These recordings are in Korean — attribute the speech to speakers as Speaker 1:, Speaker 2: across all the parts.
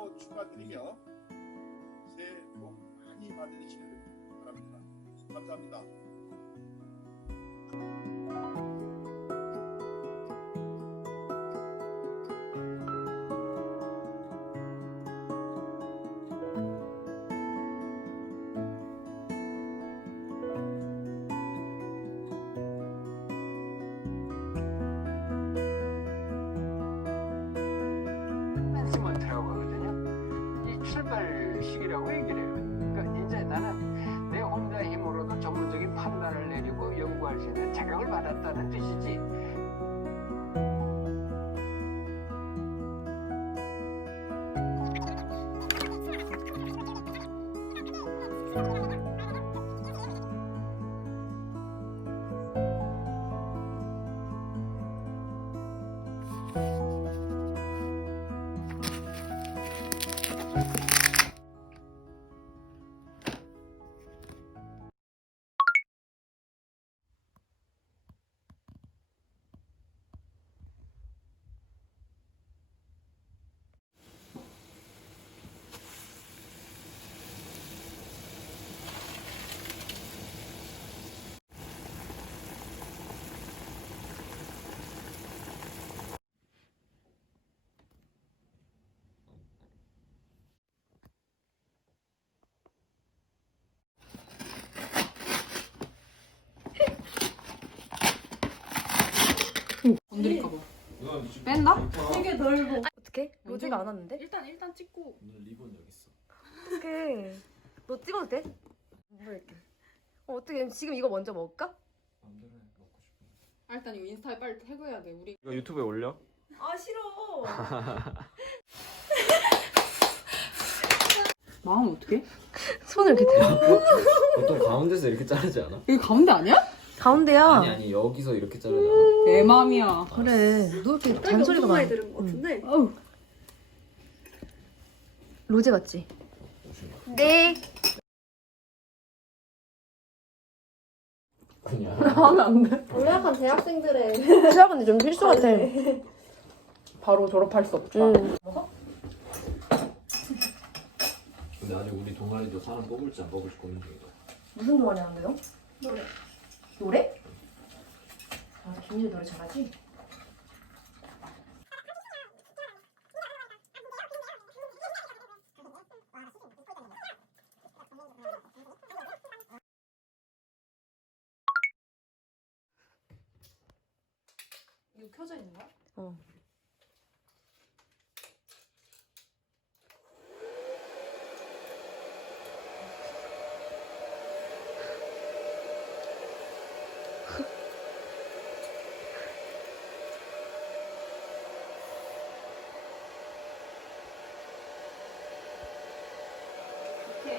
Speaker 1: 또 축하드리며 새해 복 많이 받으시길 바랍니다. 감사합니다.
Speaker 2: 매니지먼트라고 하거든요. 이 출발 시기라고 얘기를 해요. 그러니까 이제 나는 내 혼자 힘으로도 전문적인 판단을 내리고 연구할 수 있는 자격을 받았다는 뜻이지.
Speaker 3: 건드릴까봐. 뺀다?
Speaker 4: 되게 넓어.
Speaker 5: 어떻게? 로즈가 안 왔는데?
Speaker 4: 일단 찍고.
Speaker 6: 오늘 리본 여기 있어.
Speaker 5: 어떡해. 너 찍어도 돼? 뭐 이렇게. 어떻게 지금 이거 먼저 먹을까?
Speaker 6: 마음대로 해. 먹고 싶은.
Speaker 3: 아, 일단 이거 인스타에 빨리 태그해야 돼. 우리
Speaker 6: 이거 유튜브에 올려?
Speaker 4: 아 싫어.
Speaker 3: 마음 어떻게?
Speaker 5: 손을 이렇게 들어.
Speaker 6: 보통 가운데서 이렇게 자르지 않아?
Speaker 3: 여기 가운데 아니야?
Speaker 5: 가운데야.
Speaker 6: 아니 여기서 이렇게 자르잖아.
Speaker 3: 내 마음이야.
Speaker 5: 그래. 너 이렇게 잔소리가 많이
Speaker 4: 들은 것 같은데.
Speaker 3: 어우.
Speaker 5: 로제 같지? 네.
Speaker 6: 아니야.
Speaker 5: 하면 안 돼.
Speaker 4: 원래 약간 대학생들의
Speaker 5: 시작은 좀 필수 같아.
Speaker 3: 바로 졸업할 수 없다.
Speaker 5: 응.
Speaker 6: 근데 아직 우리 동아리도 사람 뽑을지 안 뽑을지 고민 중이다.
Speaker 5: 무슨 동아리 하는데요?
Speaker 4: 노래.
Speaker 5: 노래? 아, 김유리 노래 잘하지?
Speaker 4: 이거 켜져 있는 거야?
Speaker 5: 어.
Speaker 4: 오케이.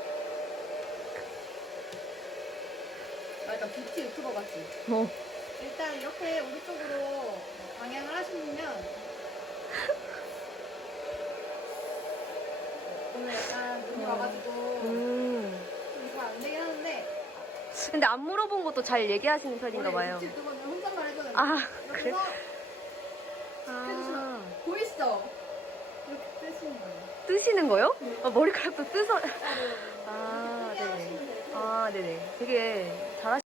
Speaker 4: 나 약간 뷰티 유튜버 같지?
Speaker 5: 어.
Speaker 4: 일단 이렇게 오른쪽으로 방향을 하시면 오늘 약간 눈이 와가지고 좀 잘 안 되긴 하는데
Speaker 5: 근데 안 물어본 것도 잘 얘기하시는 편인가 봐요.
Speaker 4: 뷰티 유튜버는 혼잣말 해도 돼요.
Speaker 5: 아,
Speaker 4: 이렇게
Speaker 5: 그래?
Speaker 4: 해서
Speaker 5: 아.
Speaker 4: 해주시면 보이시죠? 이렇게 뜨시는 거예요.
Speaker 5: 뜨시는 거요? 아, 머리카락도 뜨서.
Speaker 4: 네.
Speaker 5: 아,
Speaker 4: 크게
Speaker 5: 네네.
Speaker 4: 하시면 되고.
Speaker 5: 아, 네네. 되게 잘하시.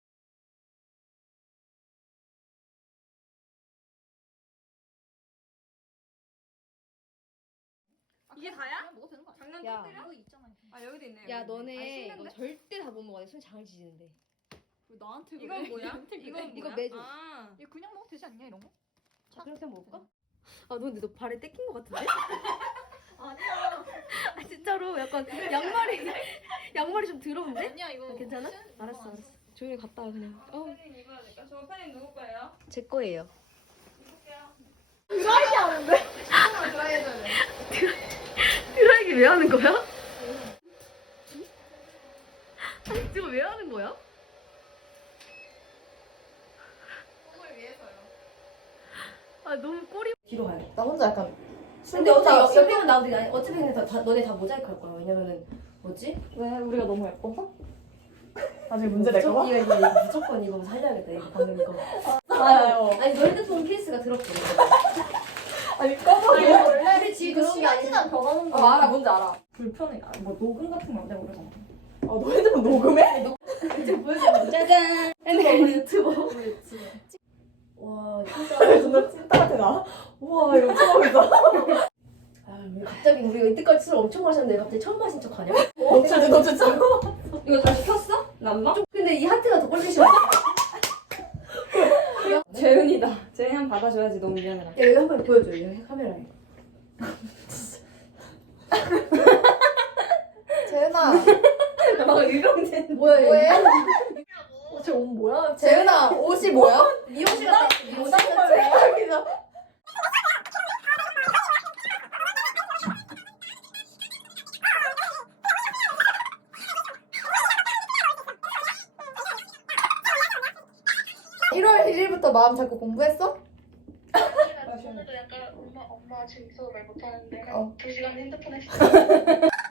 Speaker 4: 이게 다야?
Speaker 3: 먹어도 되는 거 아니야?
Speaker 4: 장난
Speaker 5: 야.
Speaker 4: 터뜨려? 이거 있잖아.
Speaker 3: 아, 여기도 있네.
Speaker 5: 야,
Speaker 3: 여기도 있네.
Speaker 5: 너네 이거
Speaker 3: 씻는데?
Speaker 5: 절대 다 못 먹어. 손 장해지는데.
Speaker 3: 왜 나한테 그래?
Speaker 4: 이건 뭐야?
Speaker 3: 이건
Speaker 5: 이거 매주.
Speaker 4: 아.
Speaker 3: 이거 그냥 먹어도 되지 않냐, 이런 거?
Speaker 5: 자, 그렇게 먹을까? 아, 너 근데 너 발에 떼낀 것 같은데?
Speaker 4: 아니야.
Speaker 5: 아, 진짜로 약간 양말이 좀 더러운데?
Speaker 4: 아니야 이거.
Speaker 5: 괜찮아? 알았어, 알았어. 조용히 갔다 와 그냥.
Speaker 4: 팬 입어야 될까? 저 팬이 누구 거예요?
Speaker 5: 제 거예요.
Speaker 4: 입을게요. 드라이기 하는데? 드라이 해줘야 돼.
Speaker 5: 드라이기 왜 하는 거야? 아니, 지금 왜 하는 거야?
Speaker 4: 꿈을 위해서요.
Speaker 5: 아, 너무 꼬리.
Speaker 7: 뒤로 가야 돼. 나 혼자 약간.
Speaker 5: 근데 어차피 옆에만 나오도 돼. 어차피 그냥 너네 다 모자이크 할 거야. 왜냐면은 뭐지?
Speaker 7: 왜 우리가 너무 예뻐서? 나중에 문제 낼까 봐?
Speaker 5: 이거 무조건 이거 살려야겠다. 이거 방금 이거.
Speaker 7: 알아요.
Speaker 5: 아니 너 핸드폰 케이스가 더럽거든.
Speaker 7: 아니 꺼버려.
Speaker 4: 원래
Speaker 5: 그렇지, 그런 게 아니라.
Speaker 7: 전화는
Speaker 5: 알아 뭔지 알아.
Speaker 7: 불편해. 아, 뭐 녹음 같은 거 안 되고 그러잖아.
Speaker 5: 너 핸드폰 녹음해?
Speaker 7: 지금 보여줘.
Speaker 5: 짜잔.
Speaker 7: 유튜버.
Speaker 5: 와 진짜
Speaker 7: 존나 찐따한테 나. 우와 이거 처음이다.
Speaker 5: 왜 갑자기 우리가 이때까지 술 엄청 마셨는데 갑자기 처음 마신 척 하냐?
Speaker 7: 너 진짜.
Speaker 5: 이거 다시 켰어? 남나? 근데 이 하트가 더 꼴보기 싫어.
Speaker 7: 재은이다. 재은이 한 번 받아줘야지. 너무 미안해.
Speaker 5: 야 이거 한 번 보여줘. 이거 카메라에.
Speaker 4: 재은아.
Speaker 5: 유병재.
Speaker 4: 뭐야
Speaker 5: 뭐해?
Speaker 7: 쟤옷 뭐야?
Speaker 4: 재은아 옷이 뭐야? 미용실 갔다 왔어. 미용실
Speaker 5: 대박이다.
Speaker 4: 부터 마음 잡고 공부했어?
Speaker 8: 오늘도 약간 엄마 지금 있어서 말 못하는데
Speaker 4: 어.
Speaker 8: 2시간 핸드폰 했어.